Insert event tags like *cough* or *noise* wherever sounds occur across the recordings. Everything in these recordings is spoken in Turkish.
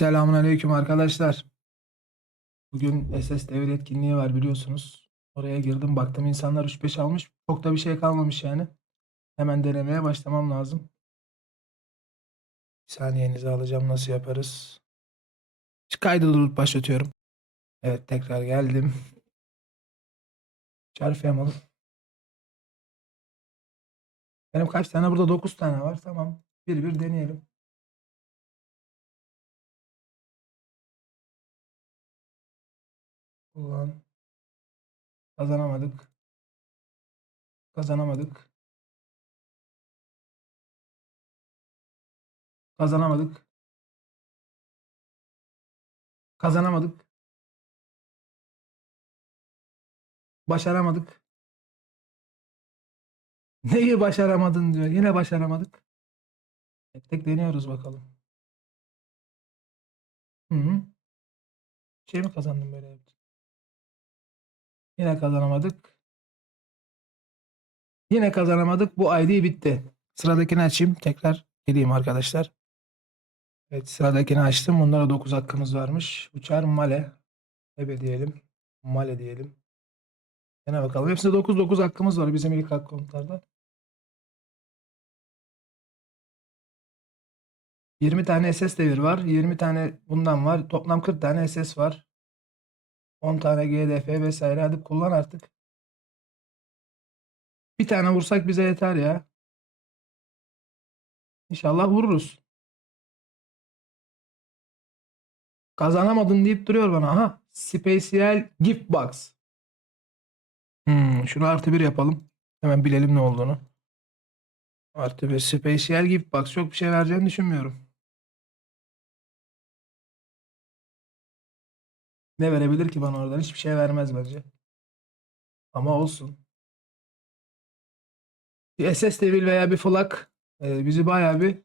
Selamun aleyküm arkadaşlar. Bugün SS devir etkinliği var biliyorsunuz. Oraya girdim baktım insanlar 3-5 almış. Çok da bir şey kalmamış yani. Hemen denemeye başlamam lazım. Bir saniyenizi alacağım nasıl yaparız. Kaydı durup başlatıyorum. Evet tekrar geldim. Çarpı yapalım. Benim kaç tane? Burada 9 tane var. Tamam. Bir bir deneyelim. Ulan. Kazanamadık. Kazanamadık. Kazanamadık. Kazanamadık. Başaramadık. *laughs* Neyi başaramadın diyor. Yine başaramadık. Tek tek deniyoruz bakalım. Hı hı. Şey mi kazandım böyle yaptım? Yine kazanamadık. Yine kazanamadık. Bu ID bitti. Sıradakini açayım. Tekrar geleyim arkadaşlar. Evet sıradakini açtım. Bunlara 9 hakkımız varmış. Uçar Male. Ebe diyelim. Male diyelim. Yine bakalım. Hepsinde 9 9 hakkımız var bizim ilk hak komutarda. 20 tane SS devir var. 20 tane bundan var. Toplam 40 tane SS var. 10 tane GDF vesaire. Hadi kullan artık. Bir tane vursak bize yeter ya. İnşallah vururuz. Kazanamadın deyip duruyor bana. Aha. Special Gift Box. Hmm, şunu artı bir yapalım. Hemen bilelim ne olduğunu. Artı bir Special Gift Box. Çok bir şey vereceğini düşünmüyorum. Ne verebilir ki bana oradan? Hiçbir şey vermez bence. Ama olsun. Bir SS Devil veya bir Flak e, bizi bayağı bir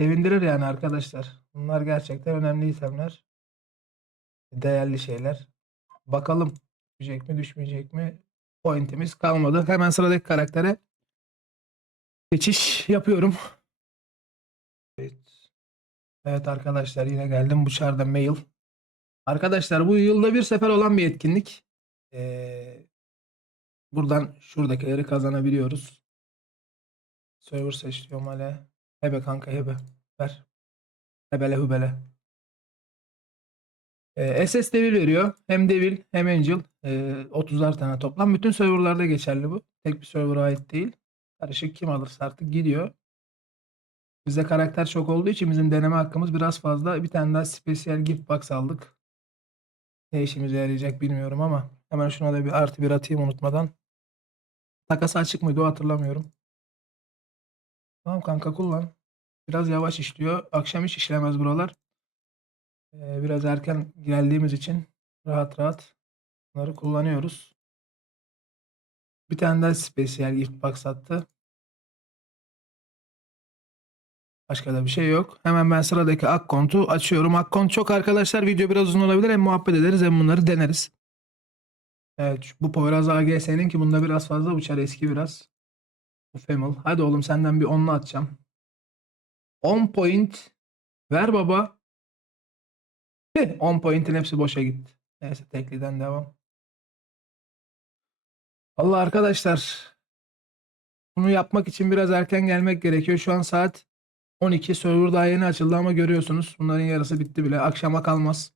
sevindirir yani arkadaşlar. Bunlar gerçekten önemli itemler. Değerli şeyler. Bakalım düşecek mi düşmeyecek mi? Pointimiz kalmadı. Hemen sıradaki karaktere geçiş yapıyorum. Evet. Evet arkadaşlar yine geldim. Bu çarda mail. Arkadaşlar bu yılda bir sefer olan bir etkinlik. Ee, buradan şuradakileri kazanabiliyoruz. Server seç diyorum hala. Hebe kanka hebe. Ver. Hebele hübele. Ee, SS Devil veriyor. Hem Devil hem Angel. Ee, 30'lar tane toplam. Bütün serverlarda geçerli bu. Tek bir server'a ait değil. Karışık kim alırsa artık gidiyor. Bizde karakter çok olduğu için bizim deneme hakkımız biraz fazla. Bir tane daha Special Gift Box aldık. Ne işimize yarayacak bilmiyorum ama hemen şuna da bir artı bir atayım unutmadan. Takası açık mıydı o hatırlamıyorum. Tamam kanka kullan. Biraz yavaş işliyor. Akşam hiç işlemez buralar. Ee, biraz erken geldiğimiz için rahat rahat bunları kullanıyoruz. Bir tane daha Special Gift Box attı. Başka da bir şey yok. Hemen ben sıradaki akkontu açıyorum. Akkont çok arkadaşlar. Video biraz uzun olabilir. Hem muhabbet ederiz hem bunları deneriz. Evet bu Poyraz AGS'nin ki bunda biraz fazla uçar. Eski biraz. Bu Femel. Hadi oğlum senden bir onlu atacağım. 10 point. Ver baba. Heh, 10 point'in hepsi boşa gitti. Neyse tekliden devam. Allah arkadaşlar. Bunu yapmak için biraz erken gelmek gerekiyor. Şu an saat 12 server daha yeni açıldı ama görüyorsunuz bunların yarısı bitti bile. Akşama kalmaz.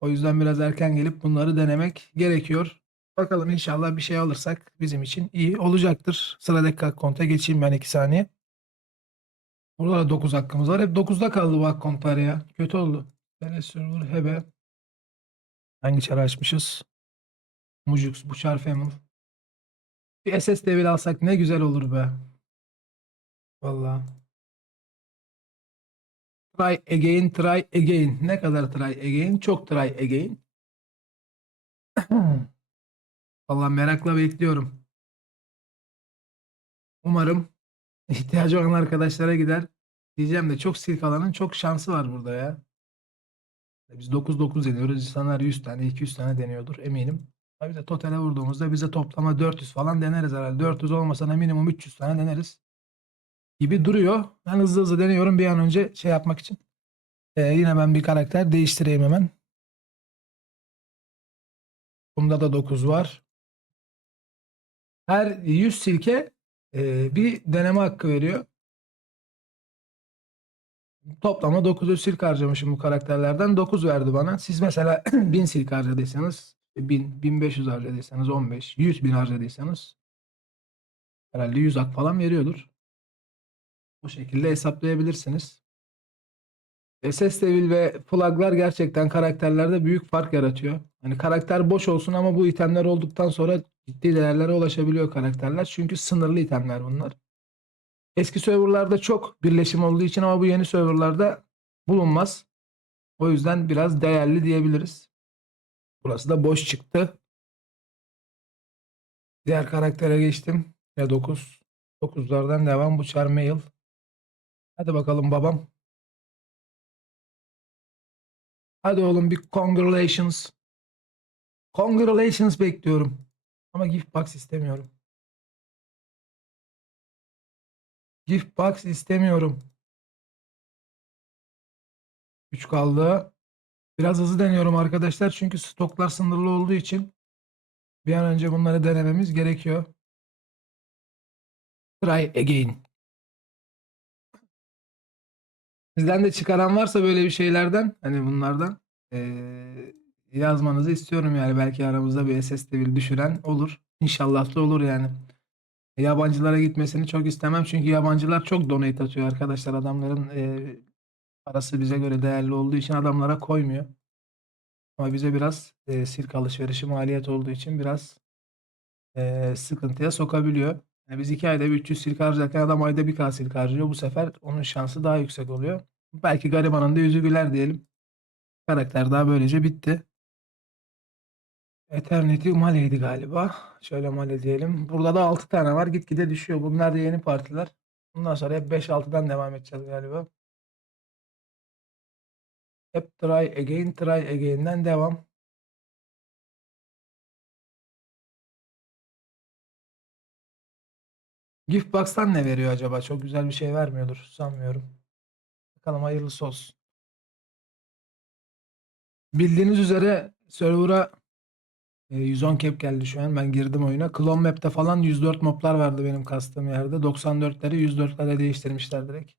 O yüzden biraz erken gelip bunları denemek gerekiyor. Bakalım inşallah bir şey alırsak bizim için iyi olacaktır. Sıradaki konta geçeyim ben 2 saniye. Burada da 9 hakkımız var. Hep 9'da kaldı bu kontlar ya. Kötü oldu. Tele server hebe. Hangi çarı açmışız? Mujux, Buchar Family. Bir SS devil alsak ne güzel olur be. Vallahi. Try again, try again. Ne kadar try again? Çok try again. *clears throat* Vallahi merakla bekliyorum. Umarım ihtiyacı olan arkadaşlara gider. Diyeceğim de çok silk alanın çok şansı var burada ya. Biz 9-9 deniyoruz. İnsanlar 100 tane, 200 tane deniyordur eminim. Tabii de totale vurduğumuzda bize toplama 400 falan deneriz herhalde. 400 olmasa da minimum 300 tane deneriz gibi duruyor. Ben hızlı hızlı deniyorum bir an önce şey yapmak için. Ee, yine ben bir karakter değiştireyim hemen. Bunda da 9 var. Her 100 silke e, bir deneme hakkı veriyor. Toplamda 900 silk harcamışım bu karakterlerden. 9 verdi bana. Siz mesela *clears throat* 1000 silk harcadıysanız 1000, 1500 harcadıysanız 15, 100 bin harcadıysanız herhalde 100 hak falan veriyordur. Bu şekilde hesaplayabilirsiniz. SS Devil ve flaglar gerçekten karakterlerde büyük fark yaratıyor. Hani karakter boş olsun ama bu itemler olduktan sonra ciddi değerlere ulaşabiliyor karakterler. Çünkü sınırlı itemler bunlar. Eski serverlarda çok birleşim olduğu için ama bu yeni serverlarda bulunmaz. O yüzden biraz değerli diyebiliriz. Burası da boş çıktı. Diğer karaktere geçtim. Ve 9. 9'lardan devam bu Charmail. Hadi bakalım babam. Hadi oğlum bir congratulations. Congratulations bekliyorum. Ama gift box istemiyorum. Gift box istemiyorum. 3 kaldı. Biraz hızlı deniyorum arkadaşlar çünkü stoklar sınırlı olduğu için bir an önce bunları denememiz gerekiyor. Try again. Sizden de çıkaran varsa böyle bir şeylerden hani bunlardan eee, yazmanızı istiyorum yani belki aramızda bir SS Devil düşüren olur. İnşallah da olur yani. Yabancılara gitmesini çok istemem çünkü yabancılar çok donate atıyor arkadaşlar. Adamların eee, parası bize göre değerli olduğu için adamlara koymuyor. Ama bize biraz eee sirk alışverişi maliyet olduğu için biraz eee, sıkıntıya sokabiliyor. Yani biz 2 ayda bir 300 sirk harcarken adam ayda 1k sirk harcıyor. Bu sefer onun şansı daha yüksek oluyor. Belki garibanın da yüzü güler diyelim. Karakter daha böylece bitti. Eternity Male'ydi galiba. Şöyle Male diyelim. Burada da 6 tane var. Gitgide düşüyor. Bunlar da yeni partiler. Bundan sonra hep 5-6'dan devam edeceğiz galiba. Hep try again, try again'den devam. Gift Box'tan ne veriyor acaba? Çok güzel bir şey vermiyordur. Sanmıyorum. Bakalım hayırlısı olsun. Bildiğiniz üzere server'a e, 110 cap geldi şu an. Ben girdim oyuna. Clone Map'te falan 104 moblar vardı benim kastığım yerde. 94'leri 104'lere değiştirmişler direkt.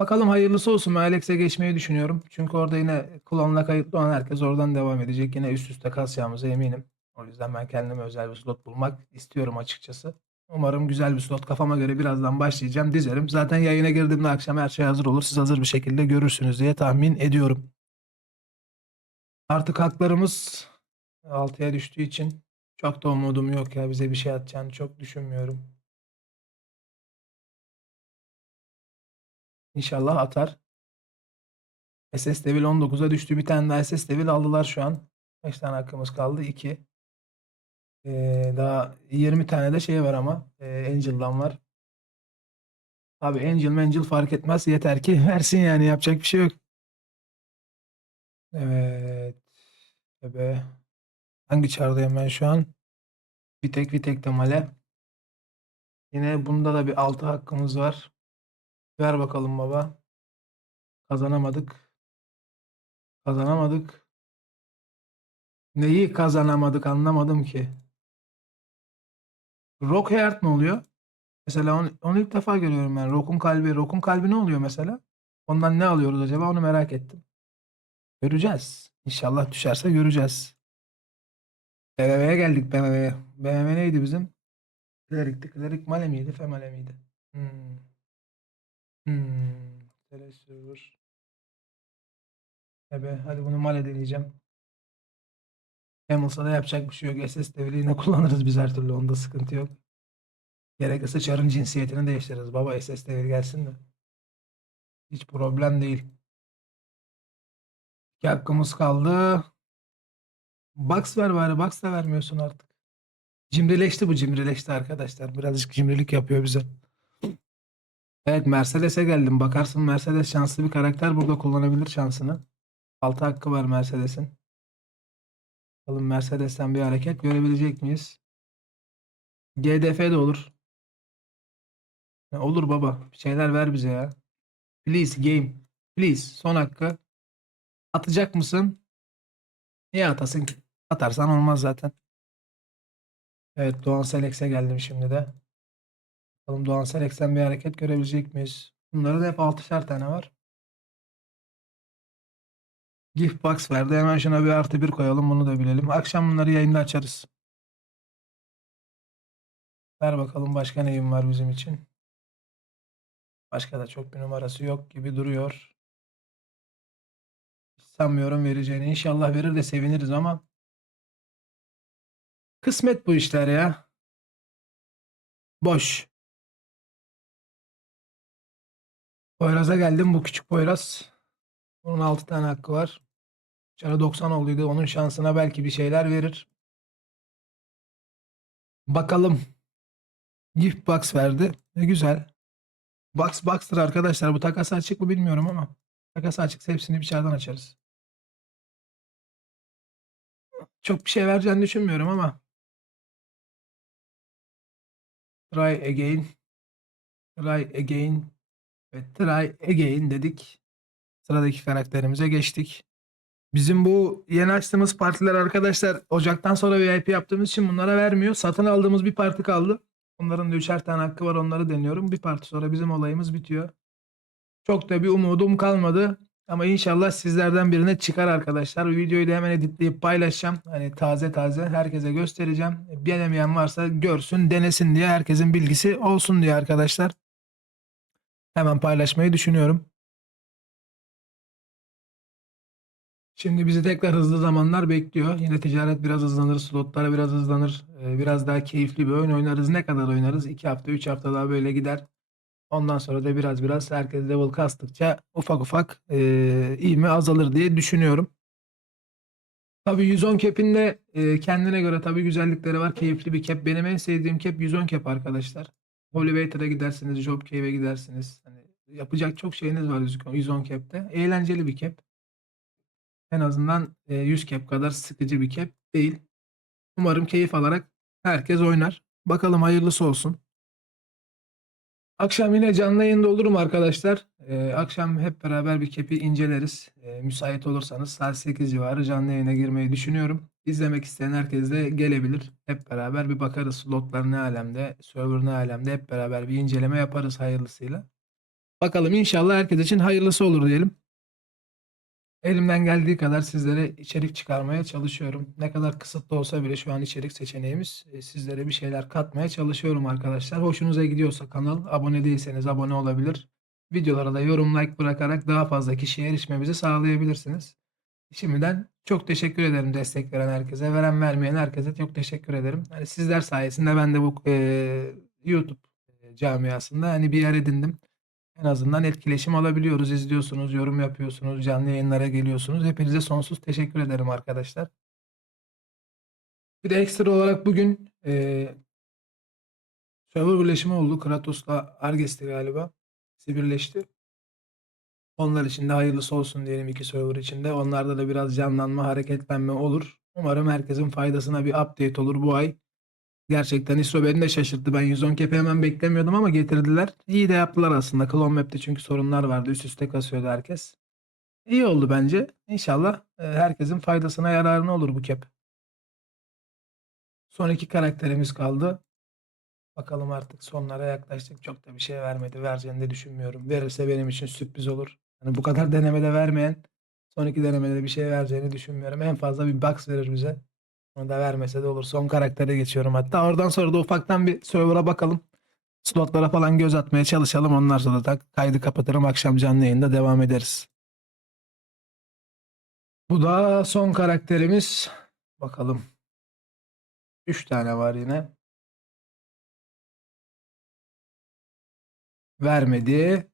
Bakalım hayırlısı olsun. Alex'e geçmeyi düşünüyorum. Çünkü orada yine klonla kayıtlı olan herkes oradan devam edecek. Yine üst üste kasacağımıza eminim. O yüzden ben kendime özel bir slot bulmak istiyorum açıkçası. Umarım güzel bir slot kafama göre birazdan başlayacağım. Dizerim. Zaten yayına girdiğimde akşam her şey hazır olur. Siz hazır bir şekilde görürsünüz diye tahmin ediyorum. Artık haklarımız 6'ya düştüğü için çok da umudum yok ya. Bize bir şey atacağını çok düşünmüyorum. İnşallah atar. SS Devil 19'a düştü. Bir tane daha SS Devil aldılar şu an. Kaç tane hakkımız kaldı? 2. Ee, daha 20 tane de şey var ama. Ee, Angel'dan var. Abi Angel Angel fark etmez. Yeter ki *laughs* versin yani. Yapacak bir şey yok. Evet. Ebe. Hangi çardayım ben şu an? Bir tek bir tek de. Yine bunda da bir 6 hakkımız var. Ver bakalım baba. Kazanamadık. Kazanamadık. Neyi kazanamadık anlamadım ki. Rock Heart ne oluyor? Mesela onu, onu ilk defa görüyorum ben. Rock'un kalbi. Rock'un kalbi ne oluyor mesela? Ondan ne alıyoruz acaba? Onu merak ettim. Göreceğiz. İnşallah düşerse göreceğiz. BMW'ye geldik BMW'ye. BMW neydi bizim? Klerik'ti. Klerik Male miydi? Female miydi? Hmm. Hmm. Teleserver. Ebe, hadi bunu Male deneyeceğim. Hamilton'a da yapacak bir şey yok. SS devri yine kullanırız biz her türlü. Onda sıkıntı yok. Gerekirse çarın cinsiyetini değiştiririz. Baba SS devri gelsin de. Hiç problem değil. İki hakkımız kaldı. Box ver bari. Box da vermiyorsun artık. Cimrileşti bu cimrileşti arkadaşlar. Birazcık cimrilik yapıyor bize. Evet Mercedes'e geldim. Bakarsın Mercedes şanslı bir karakter. Burada kullanabilir şansını. 6 hakkı var Mercedes'in. Bakalım Mercedes'ten bir hareket görebilecek miyiz? GDF de olur. Ya olur baba. Bir şeyler ver bize ya. Please game. Please. Son hakkı. Atacak mısın? Niye atasın ki? Atarsan olmaz zaten. Evet Doğan Selex'e geldim şimdi de. Bakalım Doğan Selex'ten bir hareket görebilecek miyiz? Bunların hep 6'şer tane var. Gift box verdi. Hemen şuna bir artı bir koyalım. Bunu da bilelim. Akşam bunları yayında açarız. Ver bakalım başka neyim var bizim için. Başka da çok bir numarası yok gibi duruyor. Hiç Sanmıyorum vereceğini. İnşallah verir de seviniriz ama kısmet bu işler ya. Boş. Poyraz'a geldim. Bu küçük Poyraz. Bunun 6 tane hakkı var. Çara 90 olduydu. Onun şansına belki bir şeyler verir. Bakalım. Gift box verdi. Ne güzel. Box box'tır arkadaşlar. Bu takası açık mı bilmiyorum ama. Takası açıksa hepsini içeriden açarız. Çok bir şey vereceğini düşünmüyorum ama. Try again. Try again. Ve try again dedik. Sıradaki karakterimize geçtik. Bizim bu yeni açtığımız partiler arkadaşlar Ocak'tan sonra VIP yaptığımız için bunlara vermiyor. Satın aldığımız bir parti kaldı. Onların da üçer tane hakkı var onları deniyorum. Bir parti sonra bizim olayımız bitiyor. Çok da bir umudum kalmadı. Ama inşallah sizlerden birine çıkar arkadaşlar. Videoyu da hemen editleyip paylaşacağım. Hani taze taze herkese göstereceğim. Bilemeyen varsa görsün, denesin diye herkesin bilgisi olsun diye arkadaşlar. Hemen paylaşmayı düşünüyorum. Şimdi bizi tekrar hızlı zamanlar bekliyor. Yine ticaret biraz hızlanır, slotlar biraz hızlanır. Ee, Biraz daha keyifli bir oyun oynarız. Ne kadar oynarız? 2 hafta, 3 hafta daha böyle gider. Ondan sonra da biraz biraz herkes level kastıkça ufak ufak eee mi azalır diye düşünüyorum. Tabii 110 cap'in de eee, kendine göre tabii güzellikleri var. Keyifli bir cap. Benim en sevdiğim cap 110 cap arkadaşlar. Holywater'a gidersiniz, Job Cave'e gidersiniz. Hani yapacak çok şeyiniz var 110 110 cap'te. Eğlenceli bir cap. En azından eee, 100 cap kadar sıkıcı bir cap değil. Umarım keyif alarak herkes oynar. Bakalım hayırlısı olsun. Akşam yine canlı yayında olurum arkadaşlar. Ee, akşam hep beraber bir kepi inceleriz. Ee, müsait olursanız saat 8 civarı canlı yayına girmeyi düşünüyorum. İzlemek isteyen herkes de gelebilir. Hep beraber bir bakarız slotlar ne alemde, server ne alemde hep beraber bir inceleme yaparız hayırlısıyla. Bakalım inşallah herkes için hayırlısı olur diyelim. Elimden geldiği kadar sizlere içerik çıkarmaya çalışıyorum. Ne kadar kısıtlı olsa bile şu an içerik seçeneğimiz e, sizlere bir şeyler katmaya çalışıyorum arkadaşlar. Hoşunuza gidiyorsa kanal, abone değilseniz abone olabilir. Videolara da yorum like bırakarak daha fazla kişiye erişmemizi sağlayabilirsiniz. Şimdiden çok teşekkür ederim destek veren herkese, veren vermeyen herkese çok teşekkür ederim. Hani sizler sayesinde ben de bu e, YouTube e, camiasında hani bir yer edindim. En azından etkileşim alabiliyoruz. İzliyorsunuz, yorum yapıyorsunuz, canlı yayınlara geliyorsunuz. Hepinize sonsuz teşekkür ederim arkadaşlar. Bir de ekstra olarak bugün eee server birleşimi oldu. Kratos'la Arges'ti galiba. İkisi birleşti. Onlar için de hayırlısı olsun diyelim iki server için de. Onlarda da biraz canlanma, hareketlenme olur. Umarım herkesin faydasına bir update olur bu ay. Gerçekten ISO beni de şaşırttı. Ben 110 kepi hemen beklemiyordum ama getirdiler. İyi de yaptılar aslında. Clone Map'te çünkü sorunlar vardı. Üst üste kasıyordu herkes. İyi oldu bence. İnşallah e, herkesin faydasına yararına olur bu kep. Son iki karakterimiz kaldı. Bakalım artık sonlara yaklaştık. Çok da bir şey vermedi. Vereceğini de düşünmüyorum. Verirse benim için sürpriz olur. Hani bu kadar denemede vermeyen son iki denemede bir şey vereceğini düşünmüyorum. En fazla bir box verir bize. Onu da vermese de olur. Son karaktere geçiyorum hatta. Oradan sonra da ufaktan bir server'a bakalım. Slotlara falan göz atmaya çalışalım. Ondan sonra da kaydı kapatırım. Akşam canlı yayında devam ederiz. Bu da son karakterimiz. Bakalım. 3 tane var yine. Vermedi.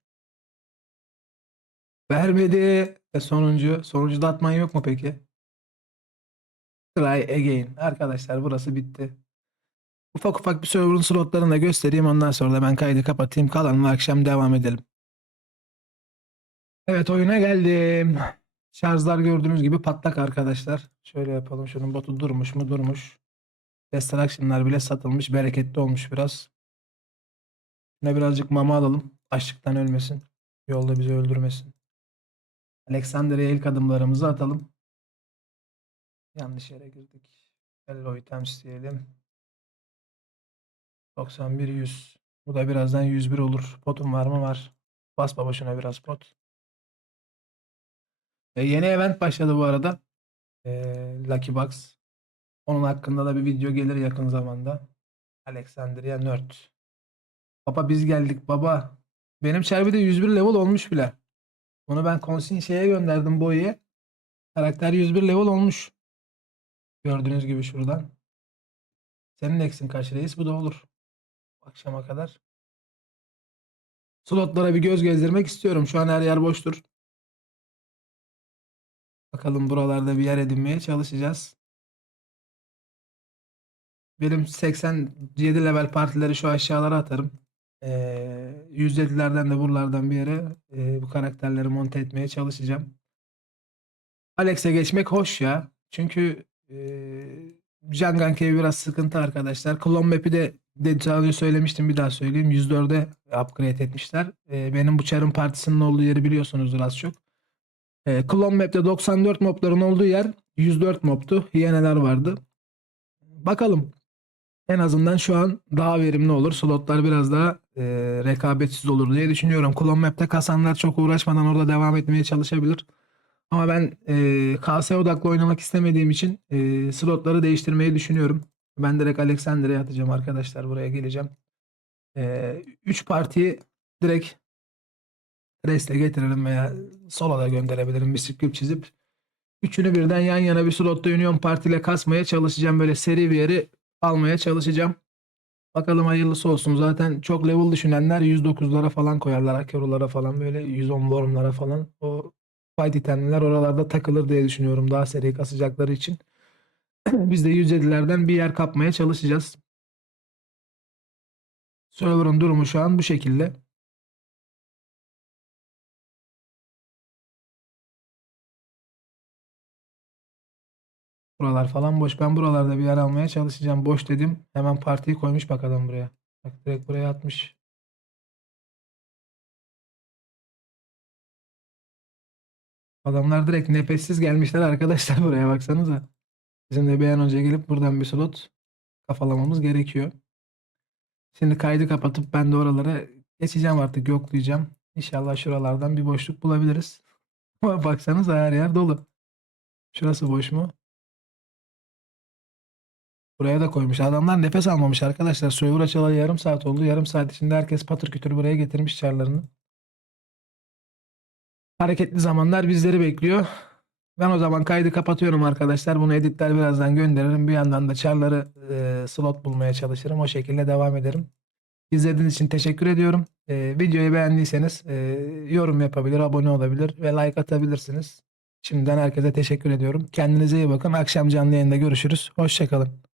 Vermedi. Ve sonuncu. Sonuncu da atman yok mu peki? Try again. Arkadaşlar burası bitti. Ufak ufak bir server'ın slotlarını da göstereyim. Ondan sonra da ben kaydı kapatayım. Kalanla akşam devam edelim. Evet oyuna geldim. Şarjlar gördüğünüz gibi patlak arkadaşlar. Şöyle yapalım. Şunun botu durmuş mu? Durmuş. Destruction'lar bile satılmış. Bereketli olmuş biraz. Yine birazcık mama alalım. Açlıktan ölmesin. Yolda bizi öldürmesin. Alexandria'ya ilk adımlarımızı atalım. Yanlış yere girdik. Hello items diyelim. 91 100. Bu da birazdan 101 olur. Potum var mı? Var. Bas baba şuna biraz pot. E, yeni event başladı bu arada. E, Lucky Box. Onun hakkında da bir video gelir yakın zamanda. Alexandria Nerd. Baba biz geldik baba. Benim Çerbi de 101 level olmuş bile. Onu ben konsin şeye gönderdim boyaya. Karakter 101 level olmuş. Gördüğünüz gibi şuradan. Senin eksin kaç reis? Bu da olur. Akşama kadar. Slotlara bir göz gezdirmek istiyorum. Şu an her yer boştur. Bakalım buralarda bir yer edinmeye çalışacağız. Benim 87 level partileri şu aşağılara atarım. Ee, 107'lerden de buralardan bir yere e, bu karakterleri monte etmeye çalışacağım. Alex'e geçmek hoş ya. Çünkü e, Jangan Cave biraz sıkıntı arkadaşlar. Clone Map'i de, de daha önce söylemiştim bir daha söyleyeyim. 104'e upgrade etmişler. E, benim bu Char'ın partisinin olduğu yeri biliyorsunuzdur az çok. E, Clone Map'te 94 mobların olduğu yer 104 mobtu. Hyeneler vardı. Bakalım. En azından şu an daha verimli olur. Slotlar biraz daha e, rekabetsiz olur diye düşünüyorum. Clone Map'te kasanlar çok uğraşmadan orada devam etmeye çalışabilir. Ama ben e, KS odaklı oynamak istemediğim için e, slotları değiştirmeyi düşünüyorum. Ben direkt Alexandria'ya atacağım arkadaşlar. Buraya geleceğim. 3 partiyi direkt Rest'e getirelim veya sola da gönderebilirim bir script çizip. Üçünü birden yan yana bir slotta Union Parti ile kasmaya çalışacağım. Böyle seri bir yeri almaya çalışacağım. Bakalım hayırlısı olsun. Zaten çok level düşünenler 109'lara falan koyarlar. Akero'lara falan böyle 110 worm'lara falan. O fight itemler oralarda takılır diye düşünüyorum. Daha seri kasacakları için. *clears throat* Biz de 107'lerden bir yer kapmaya çalışacağız. Server'ın durumu şu an bu şekilde. Buralar falan boş. Ben buralarda bir yer almaya çalışacağım. Boş dedim. Hemen partiyi koymuş bak adam buraya. Bak direkt buraya atmış. Adamlar direkt nefessiz gelmişler arkadaşlar *laughs* buraya baksanıza. Bizim de bir an önce gelip buradan bir slot kafalamamız gerekiyor. Şimdi kaydı kapatıp ben de oralara geçeceğim artık yoklayacağım. İnşallah şuralardan bir boşluk bulabiliriz. *laughs* Ama baksanıza her yer dolu. Şurası boş mu? Buraya da koymuş. Adamlar nefes almamış arkadaşlar. Server açılalı yarım saat oldu. Yarım saat içinde herkes patır kütür buraya getirmiş çarlarını. Hareketli zamanlar bizleri bekliyor. Ben o zaman kaydı kapatıyorum arkadaşlar. Bunu editler birazdan gönderirim. Bir yandan da çarları e, slot bulmaya çalışırım. O şekilde devam ederim. İzlediğiniz için teşekkür ediyorum. E, videoyu beğendiyseniz e, yorum yapabilir, abone olabilir ve like atabilirsiniz. Şimdiden herkese teşekkür ediyorum. Kendinize iyi bakın. Akşam canlı yayında görüşürüz. Hoşçakalın.